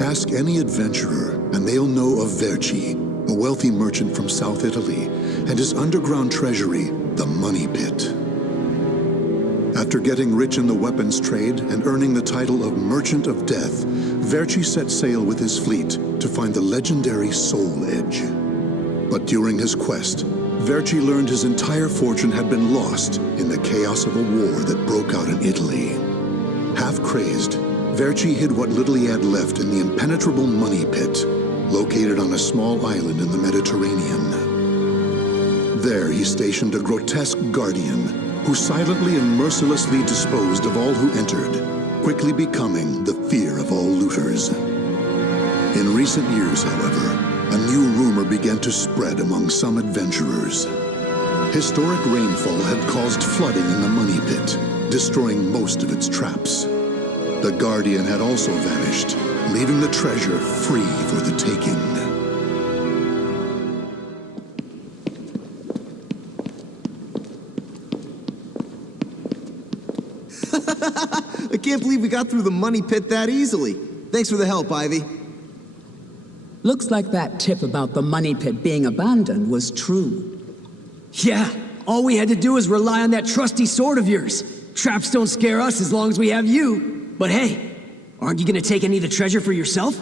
Ask any adventurer, and they'll know of Verci, a wealthy merchant from South Italy, and his underground treasury, the Money Pit. After getting rich in the weapons trade and earning the title of Merchant of Death, Verci set sail with his fleet to find the legendary Soul Edge. But during his quest, Verci learned his entire fortune had been lost in the chaos of a war that broke out in Italy. Half crazed, Verci hid what little he had left in the impenetrable Money Pit, located on a small island in the Mediterranean. There he stationed a grotesque guardian who silently and mercilessly disposed of all who entered, quickly becoming the fear of all looters. In recent years, however, a new rumor began to spread among some adventurers. Historic rainfall had caused flooding in the Money Pit, destroying most of its traps. The Guardian had also vanished, leaving the treasure free for the taking. I can't believe we got through the Money Pit that easily. Thanks for the help, Ivy. Looks like that tip about the Money Pit being abandoned was true. Yeah, all we had to do was rely on that trusty sword of yours. Traps don't scare us as long as we have you. But hey, aren't you gonna take any of the treasure for yourself?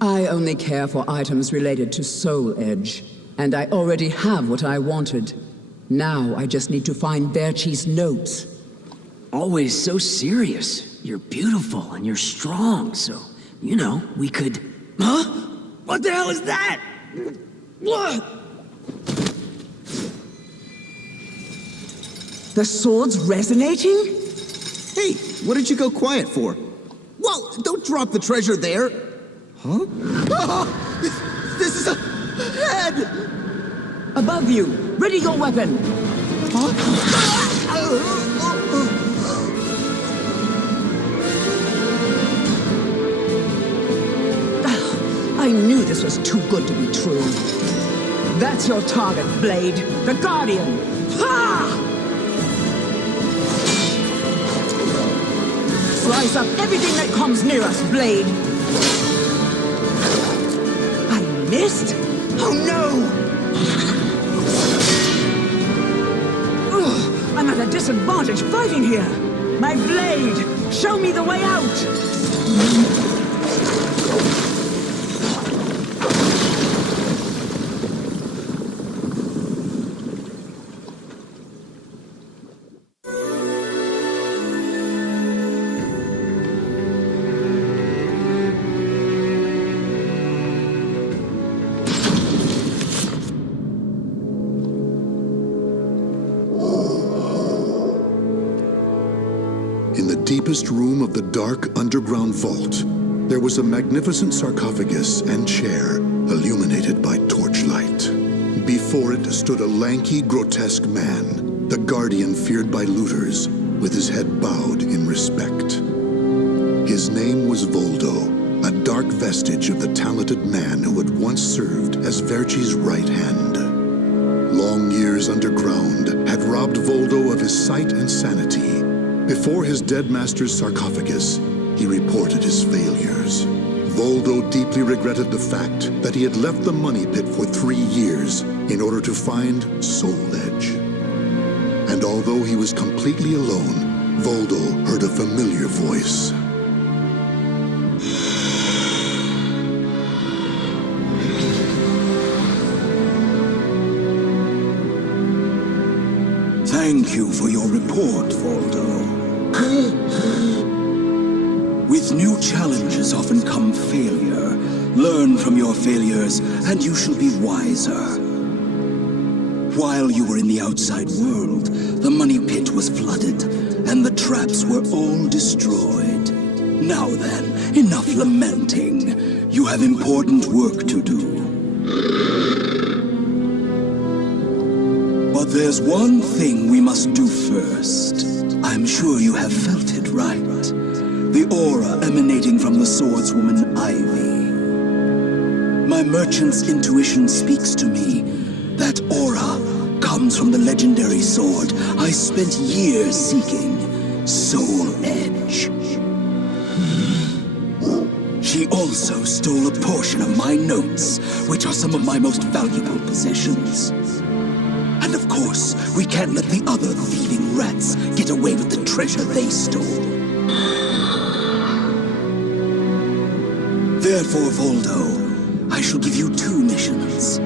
I only care for items related to Soul Edge, and I already have what I wanted. Now I just need to find Verci's notes. Always so serious. You're beautiful and you're strong, so, you know, we could... Huh? What the hell is that? The sword's resonating? Hey, what did you go quiet for? Whoa, don't drop the treasure there! Huh? Ah, this is a head! Above you! Ready your weapon! Huh? I knew this was too good to be true. That's your target, Blade. The Guardian! Ha! Slice up everything that comes near us, Blade! I missed? Oh no! Ugh, I'm at a disadvantage fighting here! My blade! Show me the way out! In the deepest room of the dark underground vault, there was a magnificent sarcophagus and chair illuminated by torchlight. Before it stood a lanky, grotesque man, the Guardian feared by looters, with his head bowed in respect. His name was Voldo, a dark vestige of the talented man who had once served as Verci's right hand. Long years underground had robbed Voldo of his sight and sanity. Before his dead master's sarcophagus, he reported his failures. Voldo deeply regretted the fact that he had left the Money Pit for 3 years in order to find Soul Edge. And although he was completely alone, Voldo heard a familiar voice. Thank you for your report, Voldo. With new challenges often come failure. Learn from your failures, and you shall be wiser. While you were in the outside world, the Money Pit was flooded, and the traps were all destroyed. Now then, enough lamenting. You have important work to do. But there's one thing we must do first. I'm sure you have felt it, right? The aura emanating from the swordswoman Ivy. merchant's intuition speaks to me. That aura comes from the legendary sword I spent years seeking, Soul Edge. She also stole a portion of my notes, which are some of my most valuable possessions. And of course, we can't let the other thieving rats get away with the treasure they stole. Therefore, Voldo, I shall give you 2 missions.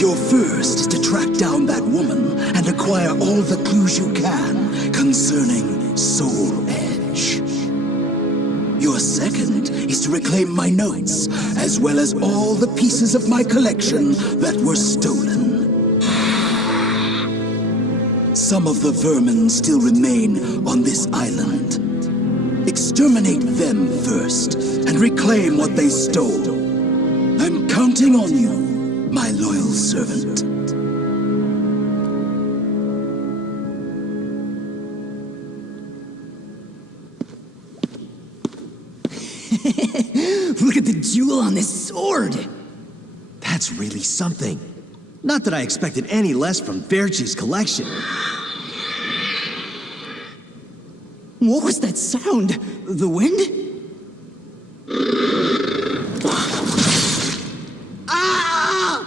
Your first is to track down that woman and acquire all the clues you can concerning Soul Edge. Your second is to reclaim my notes, as well as all the pieces of my collection that were stolen. Some of the vermin still remain on this island. Exterminate them first, and reclaim what they stole. I'm counting on you, my loyal servant. Look at the jewel on this sword! That's really something. Not that I expected any less from Verci's collection. What was that sound? The wind? Ah!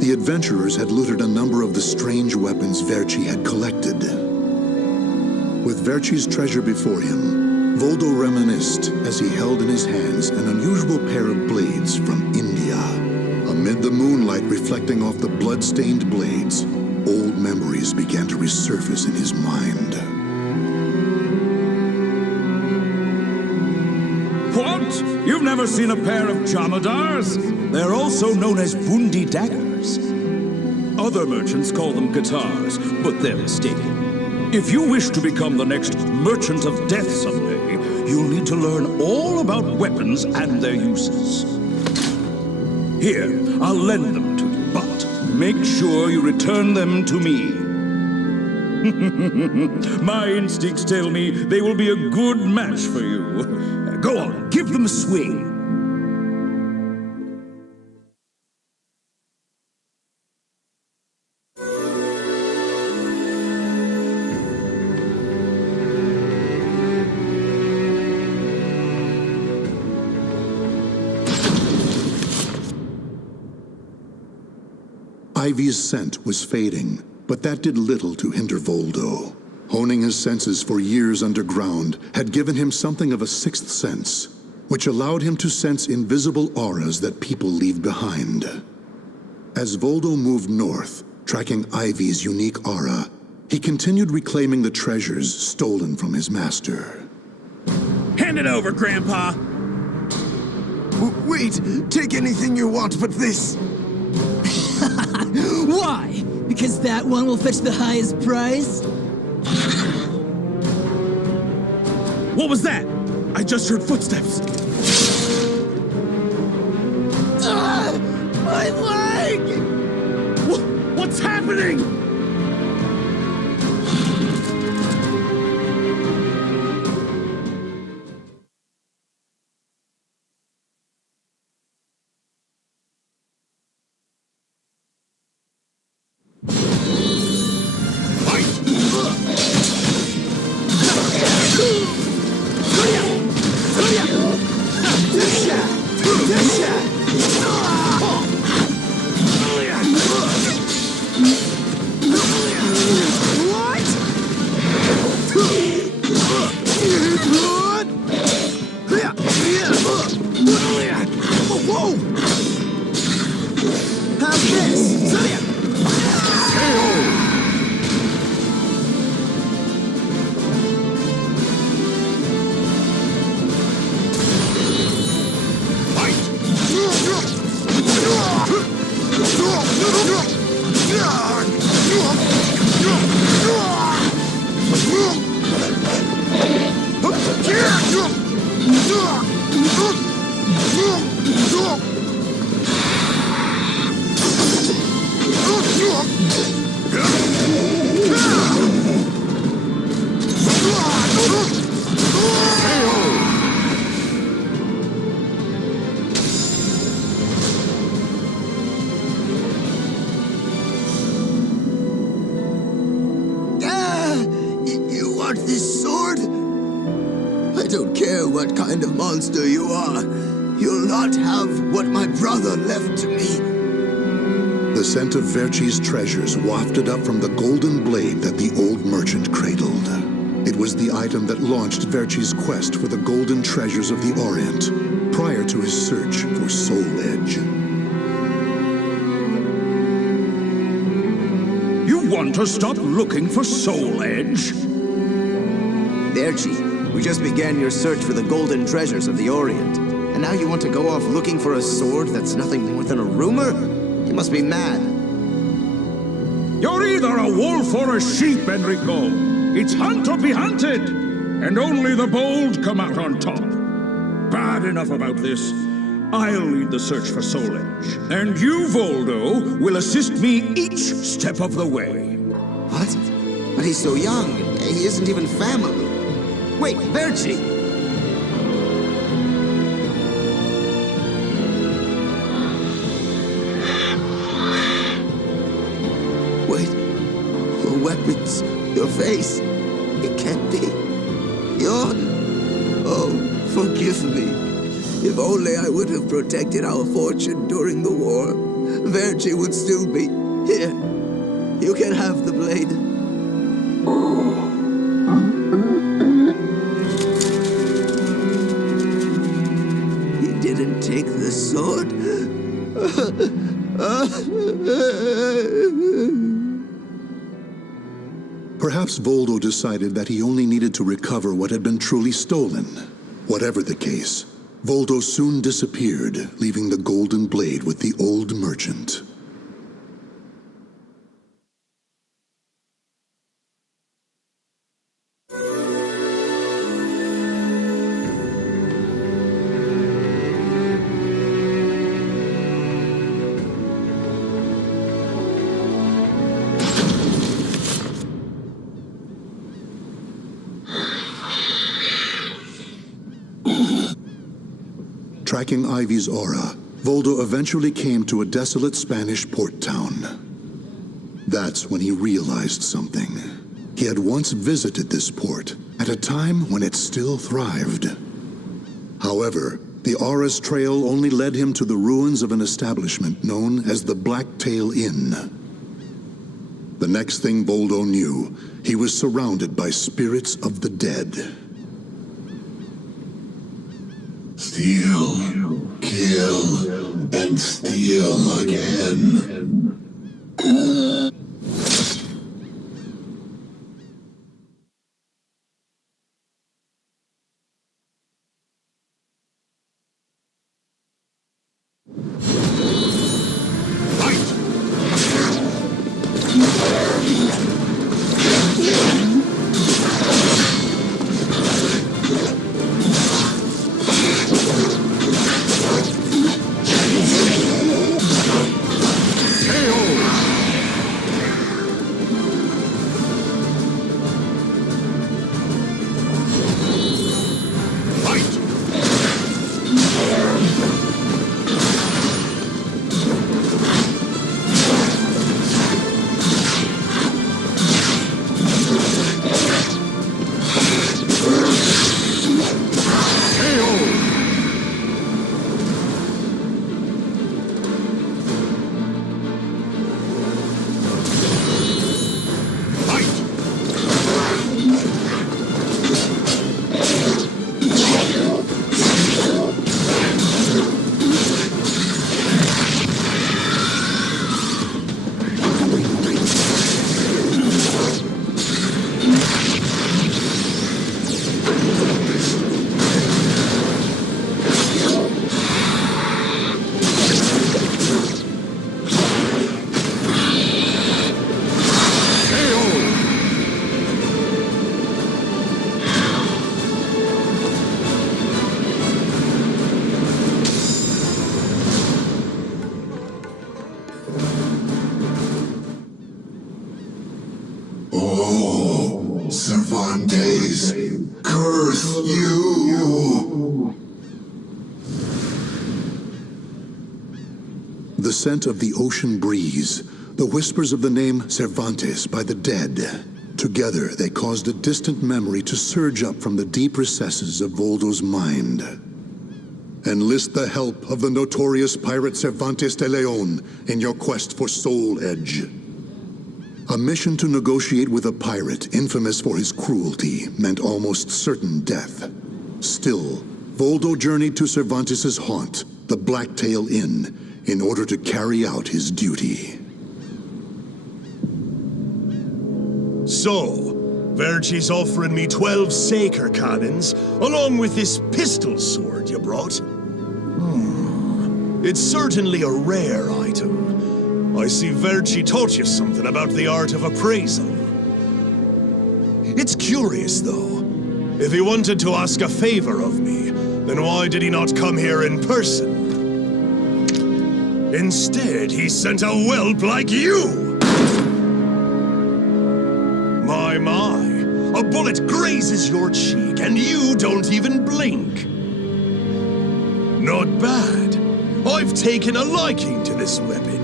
The adventurers had looted a number of the strange weapons Verci had collected. With Verci's treasure before him, Voldo reminisced as he held in his hands an unusual pair of blades from India. Amid the moonlight reflecting off the blood-stained blades, old memories began to resurface in his mind. What? You've never seen a pair of Jamadars? They're also known as Bundi daggers. Other merchants call them guitars, but they're mistaken. If you wish to become the next merchant of death someday, you'll need to learn all about weapons and their uses. Here, I'll lend them to you, but make sure you return them to me. My instincts tell me they will be a good match for you. Go on, give them a swing. Ivy's scent was fading, but that did little to hinder Voldo. Honing his senses for years underground had given him something of a sixth sense, which allowed him to sense invisible auras that people leave behind. As Voldo moved north, tracking Ivy's unique aura, he continued reclaiming the treasures stolen from his master. Hand it over, Grandpa! Wait! Take anything you want but this! Why? Because that one will fetch the highest price? What was that? I just heard footsteps. My leg! What's happening? want this sword? I don't care what kind of monster you are. You'll not have what my brother left to me. The scent of Verci's treasures wafted up from the golden blade that the old merchant cradled. It was the item that launched Verci's quest for the golden treasures of the Orient, prior to his search for Soul Edge. You want to stop looking for Soul Edge? Verci, we just began your search for the golden treasures of the Orient. And now you want to go off looking for a sword that's nothing more than a rumor? You must be mad. You're either a wolf or a sheep, Enrico. It's hunt or be hunted. And only the bold come out on top. Bad enough about this. I'll lead the search for Soul Edge. And you, Voldo, will assist me each step of the way. What? But he's so young. He isn't even family. Wait, Verci! Wait. Your weapons, your face. It can't be. Oh, forgive me. If only I would have protected our fortune during the war, Verci would still be here. You can have the blade. He didn't take the sword. Perhaps Voldo decided that he only needed to recover what had been truly stolen. Whatever the case, Voldo soon disappeared, leaving the golden blade with the old merchant. Tracking Ivy's aura, Voldo eventually came to a desolate Spanish port town. That's when he realized something. He had once visited this port, at a time when it still thrived. However, the aura's trail only led him to the ruins of an establishment known as the Blacktail Inn. The next thing Voldo knew, he was surrounded by spirits of the dead. Steal, kill, and steal again. Cervantes, curse you! The scent of the ocean breeze, the whispers of the name Cervantes by the dead. Together, they caused a distant memory to surge up from the deep recesses of Voldo's mind. Enlist the help of the notorious pirate Cervantes de Leon in your quest for Soul Edge. A mission to negotiate with a pirate infamous for his cruelty meant almost certain death. Still, Voldo journeyed to Cervantes' haunt, the Blacktail Inn, in order to carry out his duty. So, Verci's offering me 12 Saker cannons, along with this pistol sword you brought. It's certainly a rare item. I see Verci taught you something about the art of appraisal. It's curious, though. If he wanted to ask a favor of me, then why did he not come here in person? Instead, he sent a whelp like you! My, a bullet grazes your cheek and you don't even blink. Not bad. I've taken a liking to this weapon.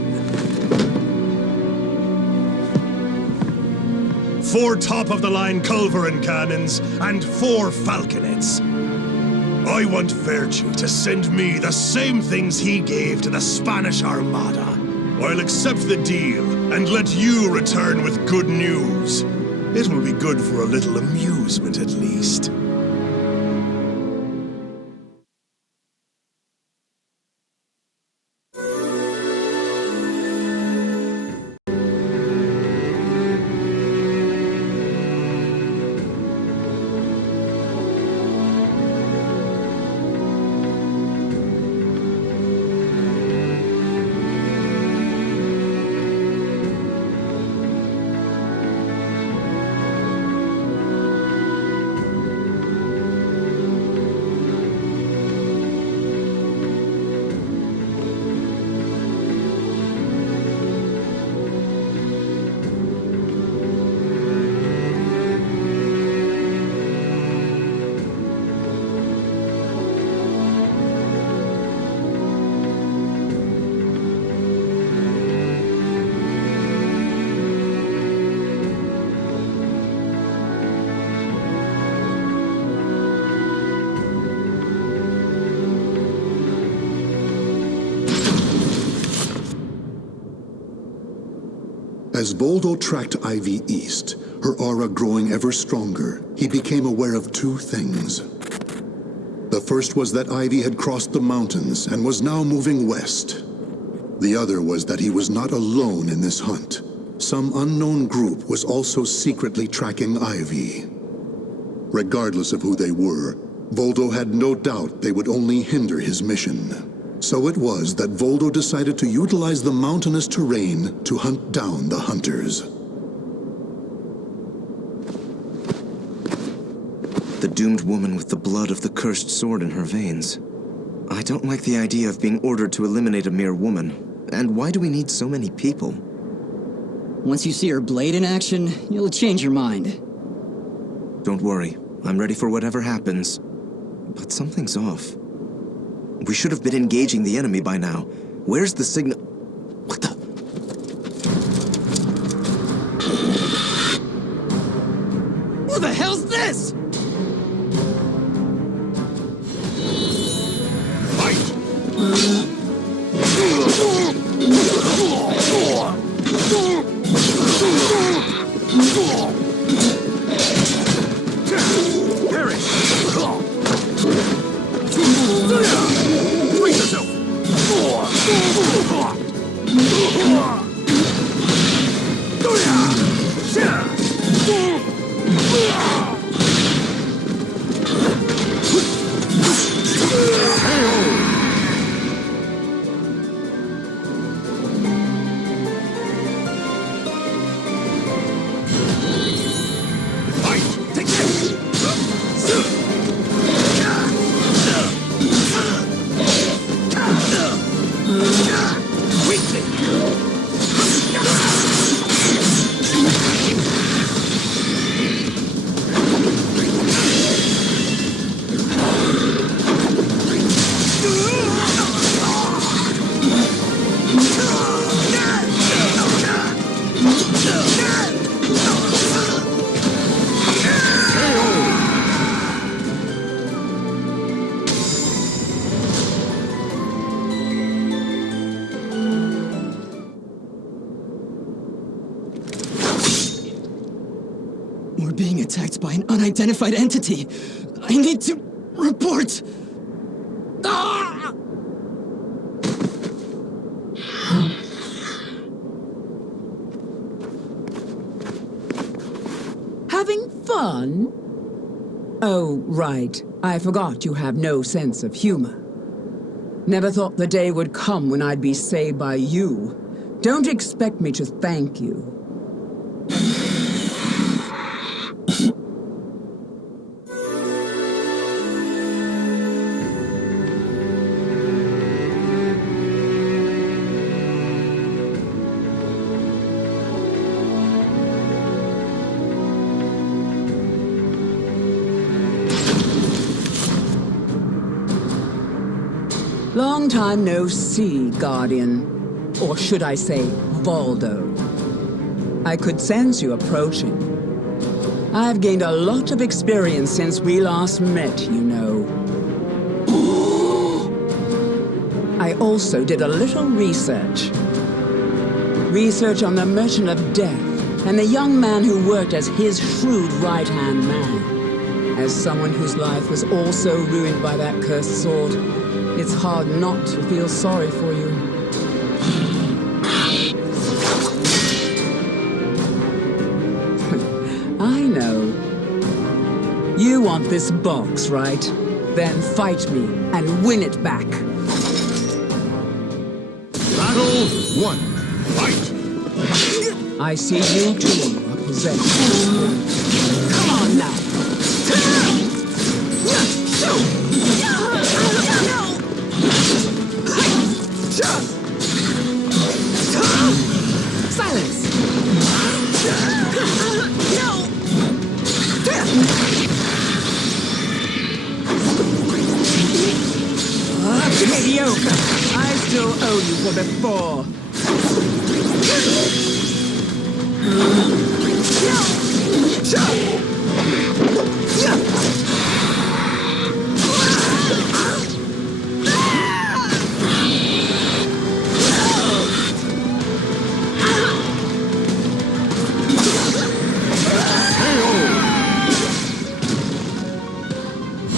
4 top-of-the-line culverin cannons and 4 falconets. I want Verci to send me the same things he gave to the Spanish Armada. I'll accept the deal and let you return with good news. It will be good for a little amusement, at least. As Voldo tracked Ivy east, her aura growing ever stronger, he became aware of 2 things. The first was that Ivy had crossed the mountains and was now moving west. The other was that he was not alone in this hunt. Some unknown group was also secretly tracking Ivy. Regardless of who they were, Voldo had no doubt they would only hinder his mission. So it was that Voldo decided to utilize the mountainous terrain to hunt down the hunters. The doomed woman with the blood of the cursed sword in her veins. I don't like the idea of being ordered to eliminate a mere woman. And why do we need so many people? Once you see her blade in action, you'll change your mind. Don't worry, I'm ready for whatever happens. But something's off. We should have been engaging the enemy by now. Where's the signal? What the? Who the hell's this? We're being attacked by an unidentified entity. I need to report. Ah! Having fun? Oh, right. I forgot you have no sense of humor. Never thought the day would come when I'd be saved by you. Don't expect me to thank you. Long time no see, Guardian. Or should I say, Voldo. I could sense you approaching. I've gained a lot of experience since we last met, you know. I also did a little research. Research on the Merchant of Death and the young man who worked as his shrewd right-hand man. As someone whose life was also ruined by that cursed sword, it's hard not to feel sorry for you. I know. You want this box, right? Then fight me and win it back. Battle 1. Fight! I see you too are possessed. Come on now. Silence! No! Mediocre! I still owe you for before.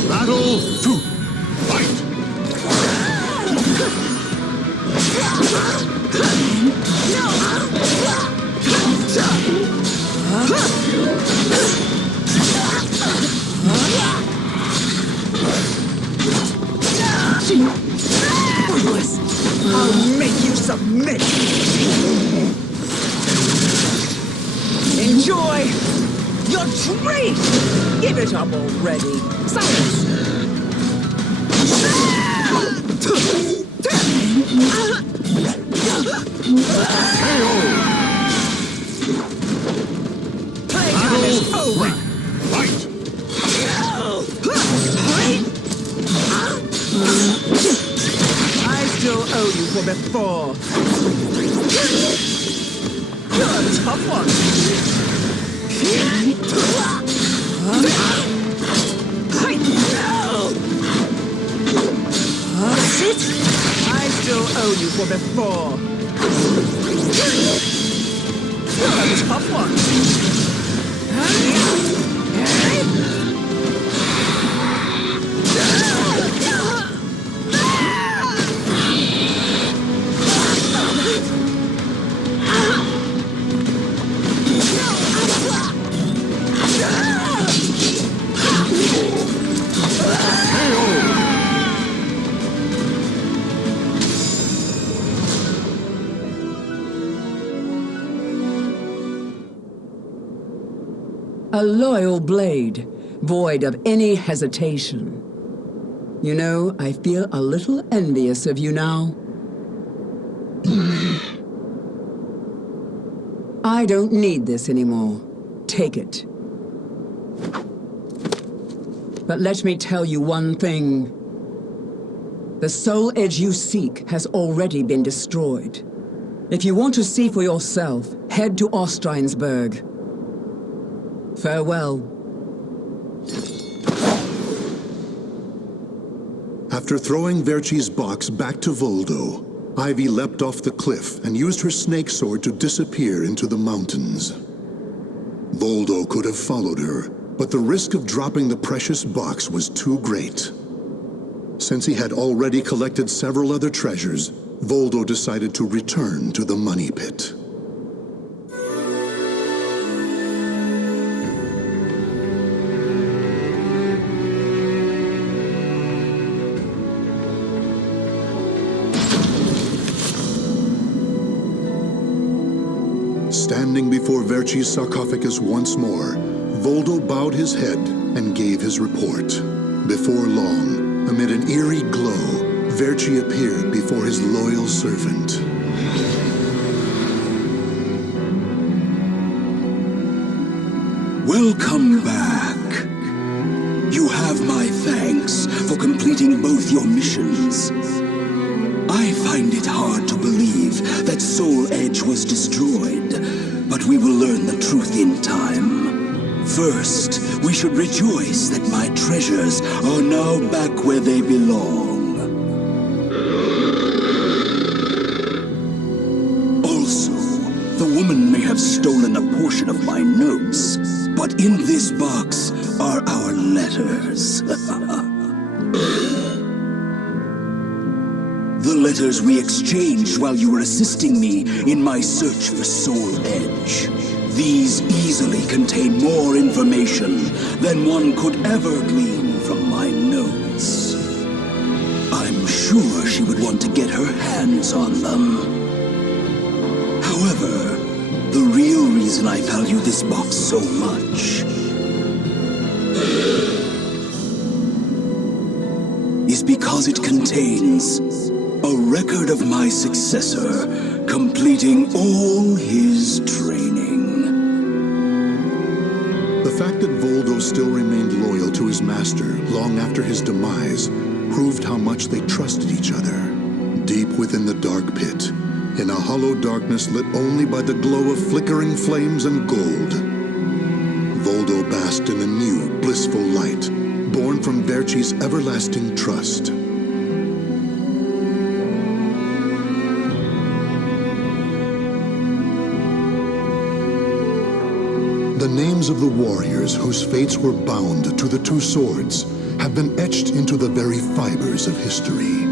Battle 2. Fight! Worthless! I'll make you submit! Enjoy your treat! Give it up already! Silence! Playtime is over! Fight! I still owe you for before. You're a tough one. Sit! I still owe you for before. You're a tough one. A loyal blade, void of any hesitation. You know, I feel a little envious of you now. I don't need this anymore. Take it. But let me tell you one thing. The soul edge you seek has already been destroyed. If you want to see for yourself, head to Ostreinsburg. Farewell. After throwing Verci's box back to Voldo, Ivy leapt off the cliff and used her snake sword to disappear into the mountains. Voldo could have followed her, but the risk of dropping the precious box was too great. Since he had already collected several other treasures, Voldo decided to return to the money pit. Standing before Verci's sarcophagus once more, Voldo bowed his head and gave his report. Before long, amid an eerie glow, Verci appeared before his loyal servant. Welcome back. You have my thanks for completing both your missions. I find it hard to believe that Soul Edge was destroyed, but we will learn the truth in time. First, we should rejoice that my treasures are now back where they belong. Also, the woman may have stolen a portion of my notes, but in this box are our letters. The letters we exchanged while you were assisting me in my search for Soul Edge. These easily contain more information than one could ever glean from my notes. I'm sure she would want to get her hands on them. However, the real reason I value this box so much is because it contains a record of my successor completing all his training. The fact that Voldo still remained loyal to his master long after his demise proved how much they trusted each other. Deep within the dark pit, in a hollow darkness lit only by the glow of flickering flames and gold, Voldo basked in a new, blissful light, born from Verci's everlasting trust. The names of the warriors whose fates were bound to the two swords have been etched into the very fibers of history.